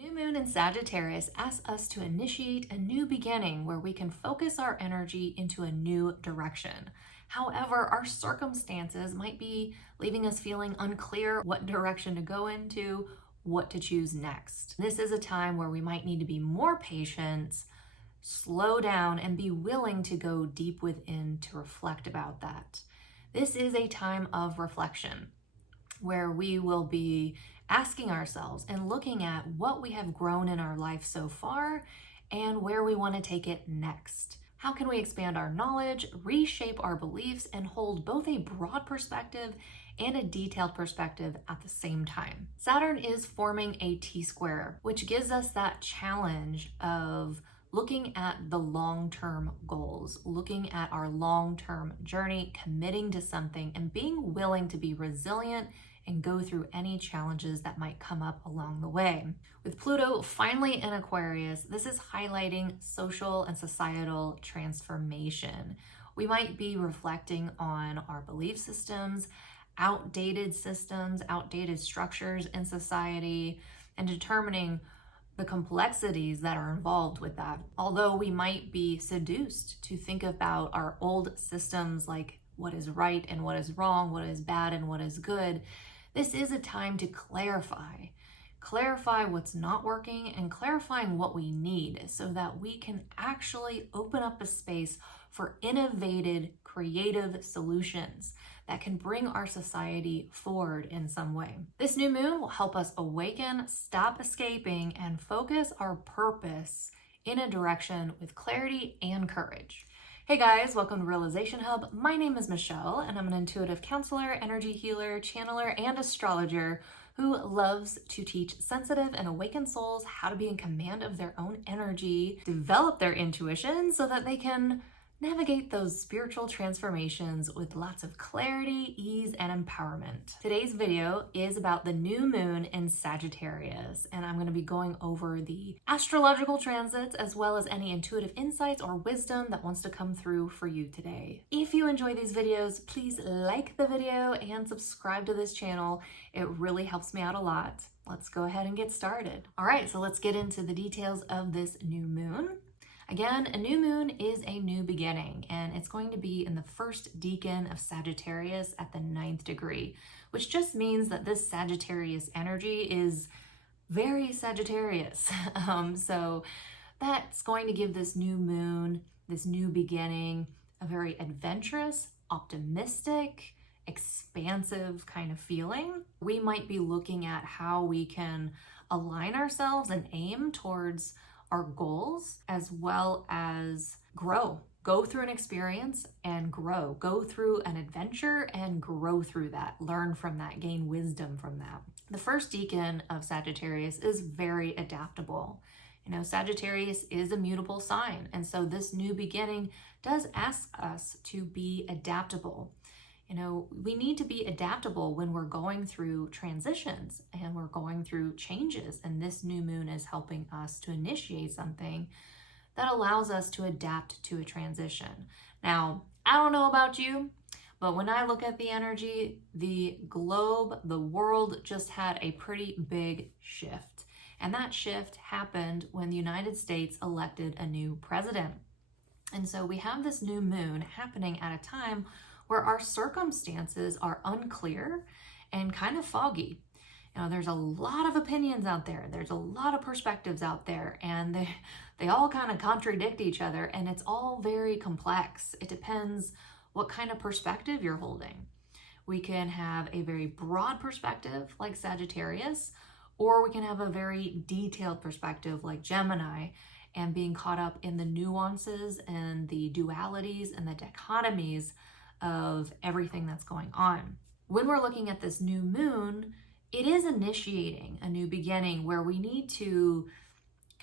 New moon in Sagittarius asks us to initiate a new beginning where we can focus our energy into a new direction. However, our circumstances might be leaving us feeling unclear what direction to go into, what to choose next. This is a time where we might need to be more patient, slow down, and be willing to go deep within to reflect about that. This is a time of reflection where we will be asking ourselves and looking at what we have grown in our life so far and where we want to take it next. How can we expand our knowledge, reshape our beliefs, and hold both a broad perspective and a detailed perspective at the same time? Saturn is forming a T-square, which gives us that challenge of looking at the long-term goals, looking at our long-term journey, committing to something, and being willing to be resilient and go through any challenges that might come up along the way. With Pluto finally in Aquarius, this is highlighting social and societal transformation. We might be reflecting on our belief systems, outdated structures in society, and determining the complexities that are involved with that. Although we might be seduced to think about our old systems like what is right and what is wrong, what is bad and what is good, this is a time to clarify what's not working and clarifying what we need so that we can actually open up a space for innovative, creative solutions that can bring our society forward in some way. This new moon will help us awaken, stop escaping, and focus our purpose in a direction with clarity and courage. Hey guys, welcome to Realization Hub. My name is Michelle, and I'm an intuitive counselor, energy healer, channeler, and astrologer who loves to teach sensitive and awakened souls how to be in command of their own energy, develop their intuition so that they can navigate those spiritual transformations with lots of clarity, ease, and empowerment. Today's video is about the new moon in Sagittarius, and I'm going to be going over the astrological transits as well as any intuitive insights or wisdom that wants to come through for you today. If you enjoy these videos, please like the video and subscribe to this channel. It really helps me out a lot. Let's go ahead and get started. All right, so let's get into the details of this new moon. Again, a new moon is a new beginning, and it's going to be in the first decan of Sagittarius at the 9th degree, which just means that this Sagittarius energy is very Sagittarius. So that's going to give this new moon, this new beginning, a very adventurous, optimistic, expansive kind of feeling. We might be looking at how we can align ourselves and aim towards our goals, as well as go through an experience and grow, go through an adventure and grow through that, learn from that, gain wisdom from that. The first decan of Sagittarius is very adaptable. You know, Sagittarius is a mutable sign, and so this new beginning does ask us to be adaptable. You know, we need to be adaptable when we're going through transitions and we're going through changes. And this new moon is helping us to initiate something that allows us to adapt to a transition. Now, I don't know about you, but when I look at the energy, the globe, the world just had a pretty big shift. And that shift happened when the United States elected a new president. And so we have this new moon happening at a time where our circumstances are unclear and kind of foggy. You know, there's a lot of opinions out there. There's a lot of perspectives out there, and they all kind of contradict each other, and it's all very complex. It depends what kind of perspective you're holding. We can have a very broad perspective like Sagittarius, or we can have a very detailed perspective like Gemini, and being caught up in the nuances and the dualities and the dichotomies of everything that's going on. When we're looking at this new moon, it is initiating a new beginning where we need to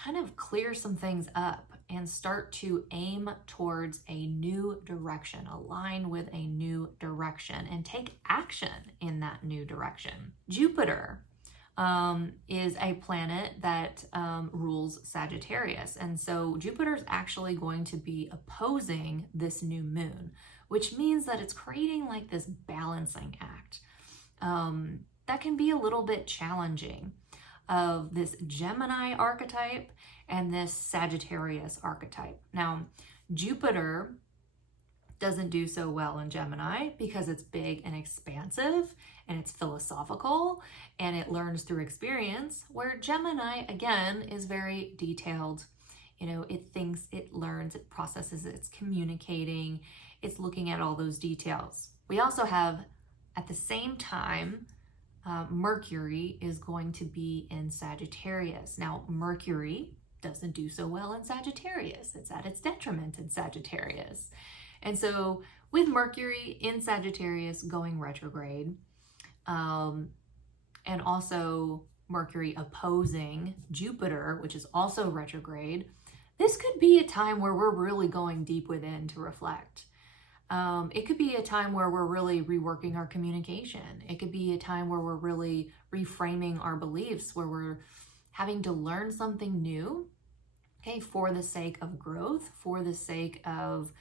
kind of clear some things up and start to aim towards a new direction, align with a new direction, and take action in that new direction. Jupiter is a planet that rules Sagittarius, and so Jupiter is actually going to be opposing this new moon, which means that it's creating like this balancing act that can be a little bit challenging. of this Gemini archetype and this Sagittarius archetype. Now, Jupiter doesn't do so well in Gemini because it's big and expansive and it's philosophical and it learns through experience, where Gemini, again, is very detailed. You know, it thinks, it learns, it processes, it's communicating, it's looking at all those details. We also have, at the same time, Mercury is going to be in Sagittarius. Now, Mercury doesn't do so well in Sagittarius. It's at its detriment in Sagittarius. And so with Mercury in Sagittarius going retrograde, and also Mercury opposing Jupiter, which is also retrograde, this could be a time where we're really going deep within to reflect. It could be a time where we're really reworking our communication. It could be a time where we're really reframing our beliefs, where we're having to learn something new, okay, for the sake of growth, for the sake of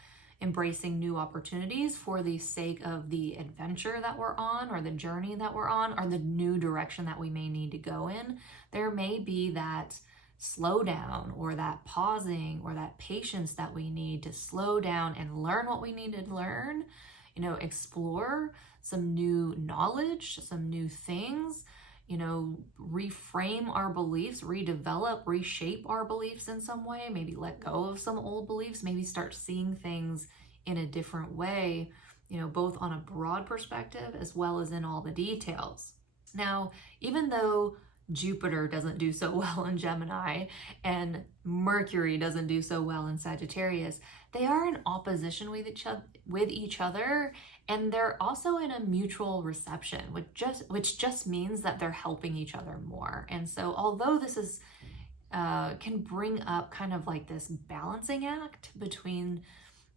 embracing new opportunities, for the sake of the adventure that we're on, or the journey that we're on, or the new direction that we may need to go in. There may be that slow down, or that pausing, or that patience that we need to slow down and learn what we need to learn, you know, explore some new knowledge, some new things, you know, reframe our beliefs, redevelop, reshape our beliefs in some way, maybe let go of some old beliefs, maybe start seeing things in a different way, you know, both on a broad perspective as well as in all the details. Now, even though Jupiter doesn't do so well in Gemini and Mercury doesn't do so well in Sagittarius, they are in opposition with each other, and they're also in a mutual reception, which just means that they're helping each other more. And so although this is can bring up kind of like this balancing act between,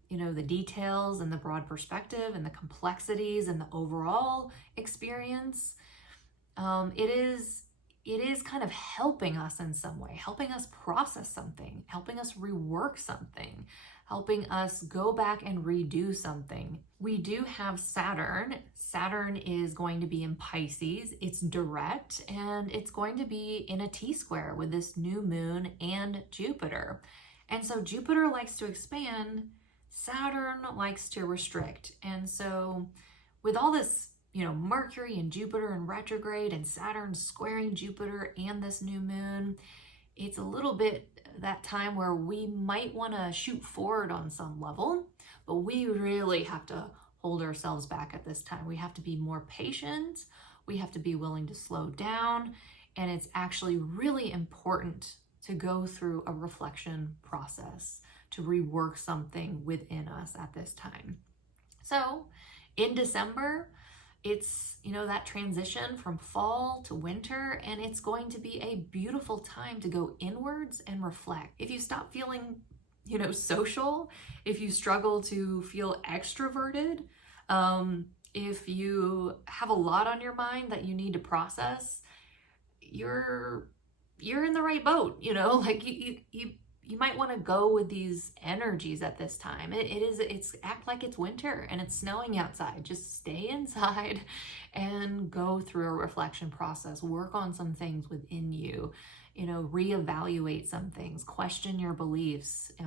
you know, the details and the broad perspective and the complexities and the overall experience, it is kind of helping us in some way, helping us process something, helping us rework something, helping us go back and redo something. We do have Saturn. Saturn is going to be in Pisces. It's direct, and it's going to be in a T-square with this new moon and Jupiter. And so Jupiter likes to expand, Saturn likes to restrict. And so with all this, you know, Mercury and Jupiter in retrograde and Saturn squaring Jupiter and this new moon, it's a little bit that time where we might want to shoot forward on some level, but we really have to hold ourselves back at this time. We have to be more patient. We have to be willing to slow down. And it's actually really important to go through a reflection process, to rework something within us at this time. So in December, it's, you know, that transition from fall to winter, and it's going to be a beautiful time to go inwards and reflect. If you stop feeling, you know, social, if you struggle to feel extroverted, if you have a lot on your mind that you need to process, you're in the right boat, you know, like you might want to go with these energies at this time. It's act like it's winter and it's snowing outside. Just stay inside and go through a reflection process. Work on some things within you, you know, reevaluate some things, question your beliefs, you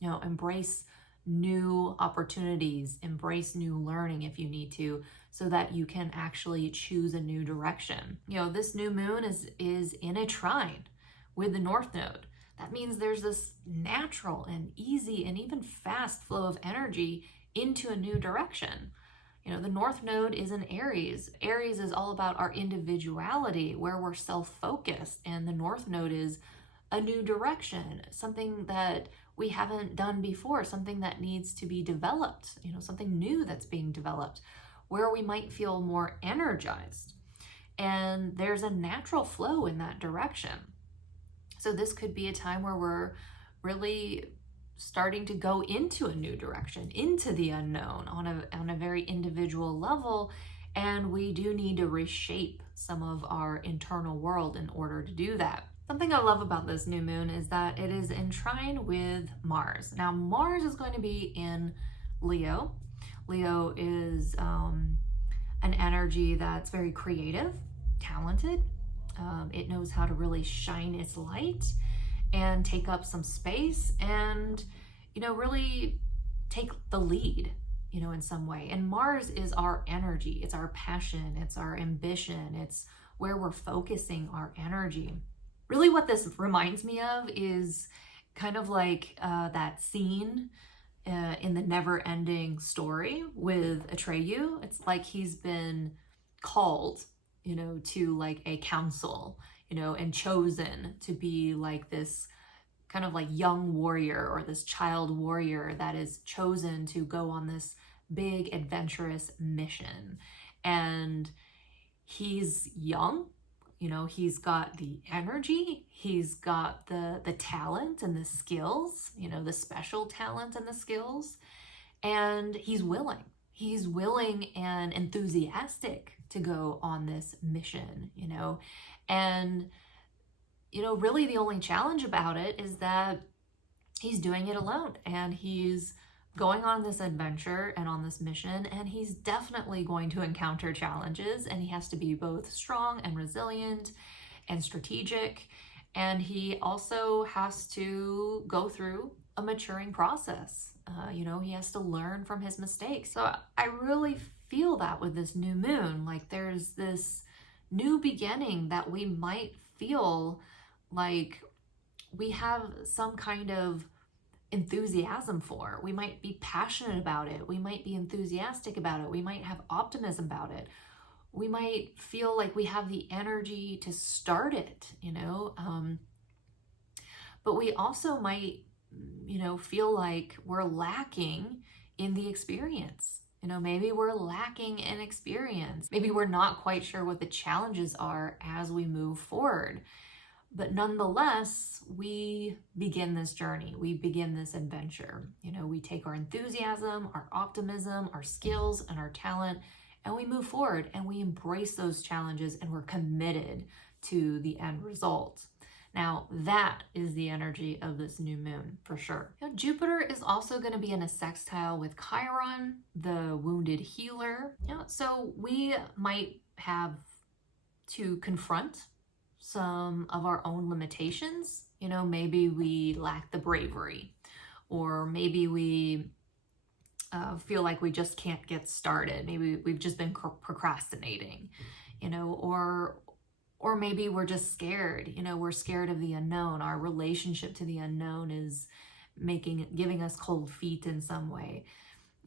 know, embrace new opportunities, embrace new learning if you need to, so that you can actually choose a new direction. You know, this new moon is in a trine with the North Node. That means there's this natural and easy and even fast flow of energy into a new direction. You know, the North Node is in Aries. Aries is all about our individuality, where we're self-focused, and the North Node is a new direction, something that we haven't done before, something that needs to be developed, you know, something new that's being developed, where we might feel more energized. And there's a natural flow in that direction. So this could be a time where we're really starting to go into a new direction, into the unknown on a very individual level. And we do need to reshape some of our internal world in order to do that. Something I love about this new moon is that it is in trine with Mars. Now, Mars is going to be in Leo. Leo is an energy that's very creative, talented, It knows how to really shine its light and take up some space and, really take the lead, in some way. And Mars is our energy, it's our passion, it's our ambition, it's where we're focusing our energy. Really, what this reminds me of is kind of like that scene in the never-ending story with Atreyu. It's like he's been called, to like a council, and chosen to be like this kind of like young warrior or this child warrior that is chosen to go on this big adventurous mission. And he's young, he's got the energy, he's got the talent and the skills, the special talent and the skills, and he's willing and enthusiastic to go on this mission, and really the only challenge about it is that he's doing it alone, and he's going on this adventure and on this mission, and he's definitely going to encounter challenges, and he has to be both strong and resilient and strategic, and he also has to go through a maturing process. He has to learn from his mistakes. So I really feel that with this new moon, like there's this new beginning that we might feel like we have some kind of enthusiasm for. We might be passionate about it. We might be enthusiastic about it. We might have optimism about it. We might feel like we have the energy to start it, but we also might, feel like we're lacking in the experience. Maybe we're lacking in experience. Maybe we're not quite sure what the challenges are as we move forward. But nonetheless, we begin this journey. We begin this adventure. We take our enthusiasm, our optimism, our skills, and our talent, and we move forward and we embrace those challenges, and we're committed to the end result. Now, that is the energy of this new moon for sure. Jupiter is also going to be in a sextile with Chiron, the wounded healer. So we might have to confront some of our own limitations. Maybe we lack the bravery, or maybe we feel like we just can't get started. Maybe we've just been procrastinating, or maybe we're just scared. We're scared of the unknown. Our relationship to the unknown is giving us cold feet in some way.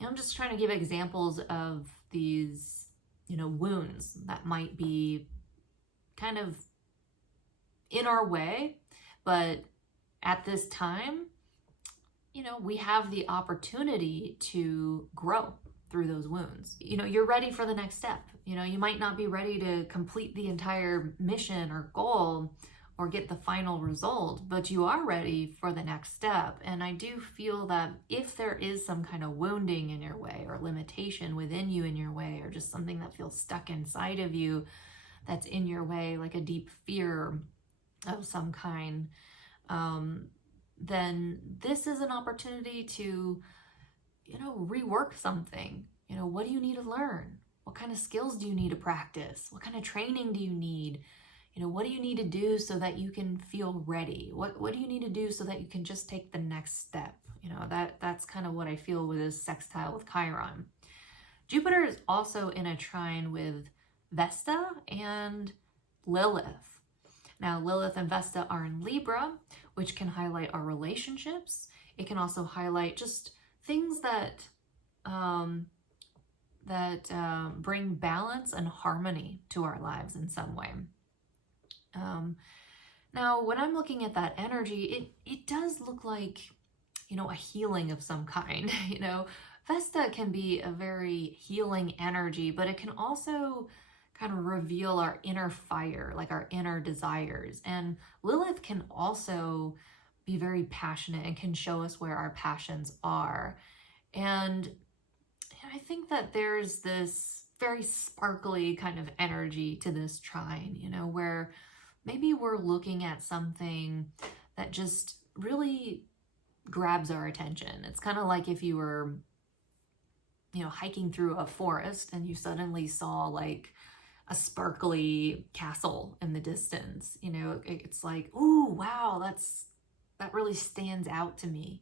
I'm just trying to give examples of these, wounds that might be kind of in our way, but at this time, we have the opportunity to grow through those wounds. You're ready for the next step. You might not be ready to complete the entire mission or goal or get the final result, but you are ready for the next step. And I do feel that if there is some kind of wounding in your way, or limitation within you in your way, or just something that feels stuck inside of you that's in your way, like a deep fear of some kind, then this is an opportunity to, rework something. What do you need to learn? What kind of skills do you need to practice? What kind of training do you need? What do you need to do so that you can feel ready? What do you need to do so that you can just take the next step? That's kind of what I feel with this sextile with Chiron. Jupiter is also in a trine with Vesta and Lilith. Now, Lilith and Vesta are in Libra, which can highlight our relationships. It can also highlight just things that bring balance and harmony to our lives in some way. Now, when I'm looking at that energy, it does look like, a healing of some kind. Vesta can be a very healing energy, but it can also kind of reveal our inner fire, like our inner desires. And Lilith can also be very passionate and can show us where our passions are. And I think that there's this very sparkly kind of energy to this trine, where maybe we're looking at something that just really grabs our attention. It's kind of like if you were, hiking through a forest and you suddenly saw like a sparkly castle in the distance. You know, it's like, ooh, wow, that really stands out to me.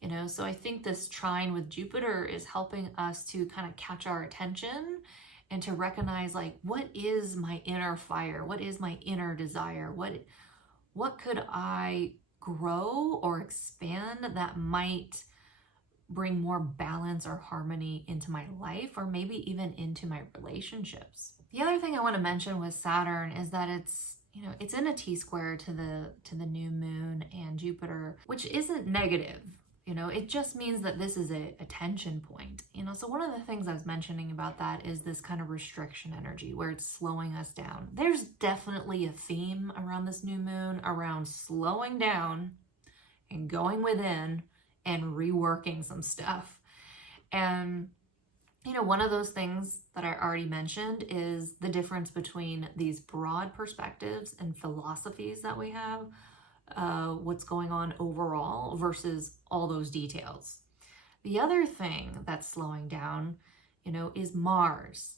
You know, so I think this trine with Jupiter is helping us to kind of catch our attention and to recognize, like, what is my inner fire? What is my inner desire? What could I grow or expand that might bring more balance or harmony into my life, or maybe even into my relationships? The other thing I want to mention with Saturn is that it's, you know, it's in a T-square to the new moon and Jupiter, which isn't negative. You know, it just means that this is a tension point. You know, so one of the things I was mentioning about that is this kind of restriction energy where it's slowing us down. There's definitely a theme around this new moon around slowing down and going within and reworking some stuff. And, you know, one of those things that I already mentioned is the difference between these broad perspectives and philosophies that we have, what's going on overall versus all those details. The other thing that's slowing down, you know, is Mars.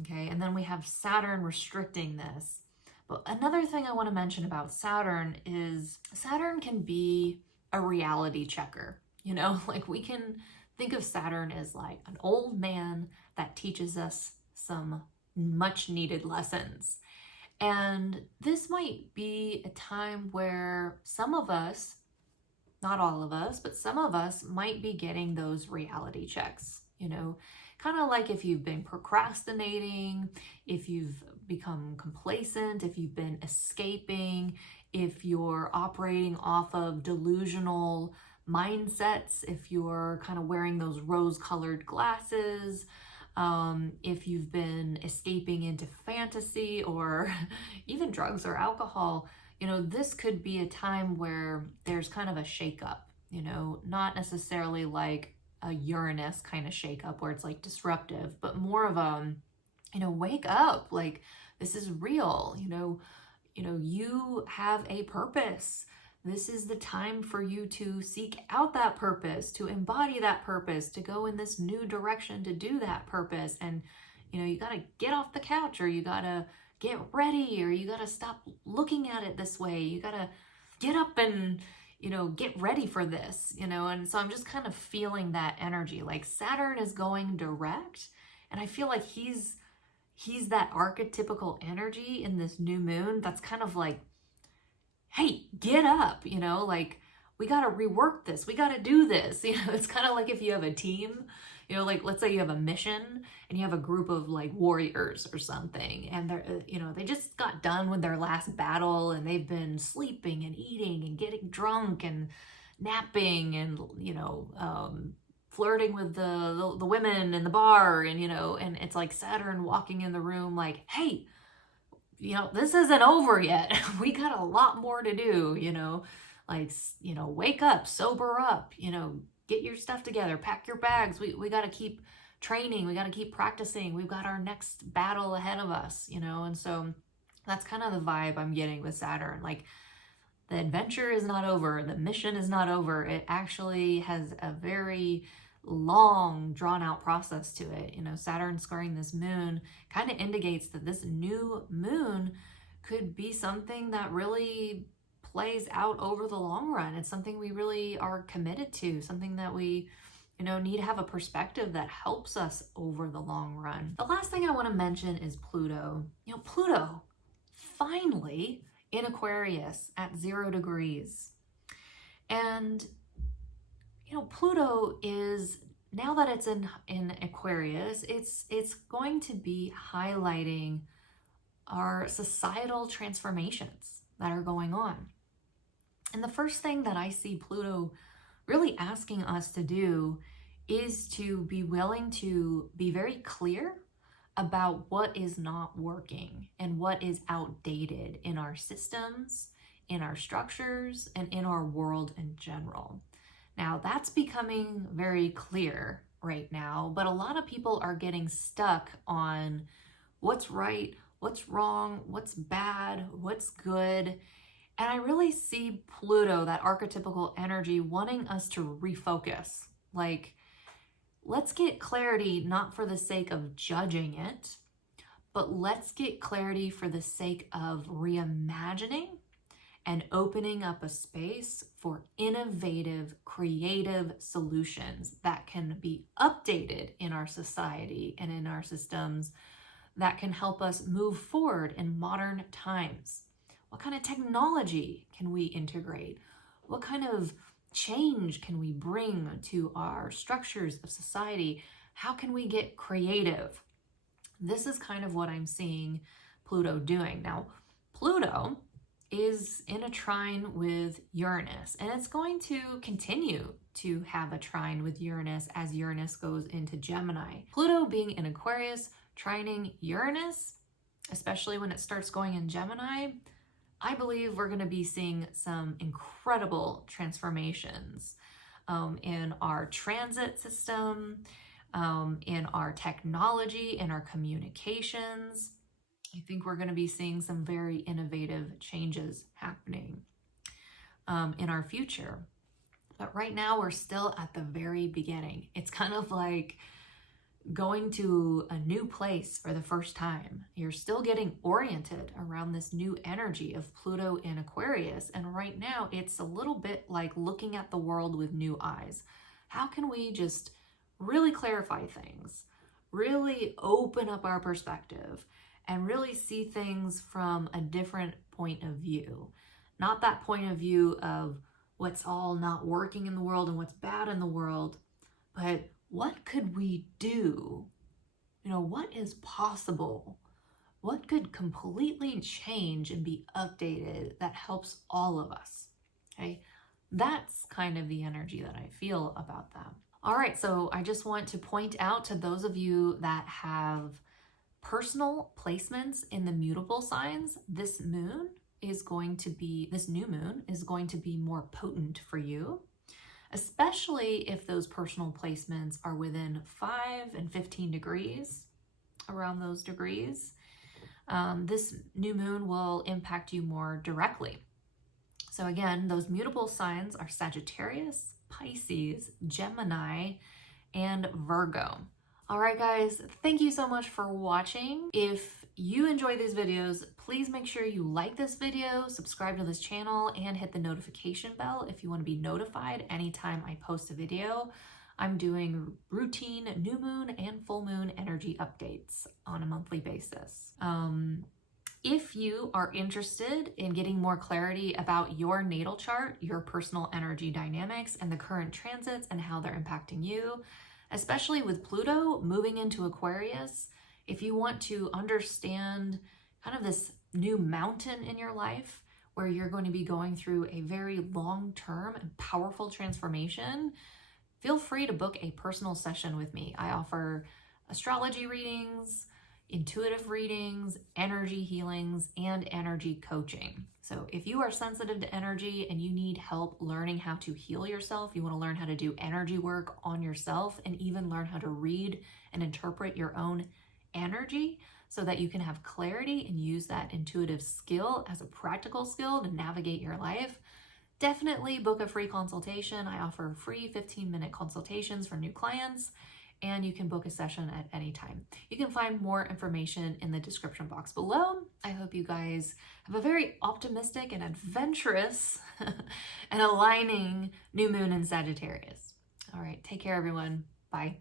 Okay, and then we have Saturn restricting this. But another thing I want to mention about Saturn is Saturn can be a reality checker. You know, like we can think of Saturn as like an old man that teaches us some much needed lessons. And this might be a time where some of us, not all of us, but some of us might be getting those reality checks, you know, kind of like if you've been procrastinating, if you've become complacent, if you've been escaping, if you're operating off of delusional mindsets, if you're kind of wearing those rose-colored glasses, if you've been escaping into fantasy or even drugs or alcohol, you know, this could be a time where there's kind of a shakeup, you know, not necessarily like a Uranus kind of shakeup where it's like disruptive, but more of a, you know, wake up, like this is real, you know, you have a purpose. This is the time for you to seek out that purpose, to embody that purpose, to go in this new direction to do that purpose. And, you know, you got to get off the couch, or you got to get ready, or you got to stop looking at it this way. You got to get up and, you know, get ready for this, you know. And so I'm just kind of feeling that energy. Like Saturn is going direct, and I feel like he's that archetypical energy in this new moon that's kind of like, hey, get up, you know, like we got to rework this. We got to do this. You know, it's kind of like if you have a team, you know, like let's say you have a mission and you have a group of like warriors or something, and they're, you know, they just got done with their last battle and they've been sleeping and eating and getting drunk and napping and, you know, flirting with the women in the bar, and, you know, and it's like Saturn walking in the room like, hey, you know, this isn't over yet. We got a lot more to do, you know, like, you know, wake up, sober up, you know, get your stuff together, pack your bags. We got to keep training. We got to keep practicing. We've got our next battle ahead of us, you know? And so that's kind of the vibe I'm getting with Saturn. Like the adventure is not over. The mission is not over. It actually has a very long drawn out process to it. You know, Saturn squaring this moon kind of indicates that this new moon could be something that really plays out over the long run. It's something we really are committed to, something that we, you know, need to have a perspective that helps us over the long run. The last thing I want to mention is Pluto. You know, Pluto finally in Aquarius at 0 degrees. And you know, Pluto is, now that it's in Aquarius, it's going to be highlighting our societal transformations that are going on. And the first thing that I see Pluto really asking us to do is to be willing to be very clear about what is not working and what is outdated in our systems, in our structures, and in our world in general. Now, that's becoming very clear right now, but a lot of people are getting stuck on what's right, what's wrong, what's bad, what's good. And I really see Pluto, that archetypical energy, wanting us to refocus. Like, let's get clarity, not for the sake of judging it, but let's get clarity for the sake of reimagining and opening up a space for innovative, creative solutions that can be updated in our society and in our systems that can help us move forward in modern times. What kind of technology can we integrate? What kind of change can we bring to our structures of society? How can we get creative? This is kind of what I'm seeing Pluto doing. Now, Pluto is in a trine with Uranus, and it's going to continue to have a trine with Uranus as Uranus goes into Gemini. Pluto being in Aquarius, trining Uranus, especially when it starts going in Gemini, I believe we're going to be seeing some incredible transformations in our transit system, in our technology, in our communications. I think we're going to be seeing some very innovative changes happening in our future. But right now, we're still at the very beginning. It's kind of like going to a new place for the first time. You're still getting oriented around this new energy of Pluto in Aquarius. And right now, it's a little bit like looking at the world with new eyes. How can we just really clarify things, really open up our perspective, and really see things from a different point of view? Not that point of view of what's all not working in the world and what's bad in the world, but what could we do? What is possible? What could completely change and be updated that helps all of us? Okay, that's kind of the energy that I feel about that. All right, so I just want to point out to those of you that have personal placements in the mutable signs, this new moon is going to be more potent for you, especially if those personal placements are within 5 and 15 degrees, around those degrees. This new moon will impact you more directly. So again, those mutable signs are Sagittarius, Pisces, Gemini, and Virgo. All right, guys, thank you so much for watching. If you enjoy these videos, please make sure you like this video, subscribe to this channel, and hit the notification bell if you want to be notified anytime I post a video. I'm doing routine new moon and full moon energy updates on a monthly basis. If you are interested in getting more clarity about your natal chart, your personal energy dynamics, and the current transits and how they're impacting you, especially with Pluto moving into Aquarius, if you want to understand kind of this new mountain in your life where you're going to be going through a very long-term and powerful transformation, feel free to book a personal session with me. I offer astrology readings, intuitive readings, energy healings, and energy coaching. So if you are sensitive to energy and you need help learning how to heal yourself, you want to learn how to do energy work on yourself and even learn how to read and interpret your own energy so that you can have clarity and use that intuitive skill as a practical skill to navigate your life, definitely book a free consultation. I offer free 15-minute consultations for new clients, and you can book a session at any time. You can find more information in the description box below. I hope you guys have a very optimistic and adventurous and aligning new moon in Sagittarius. All right, take care, everyone. Bye.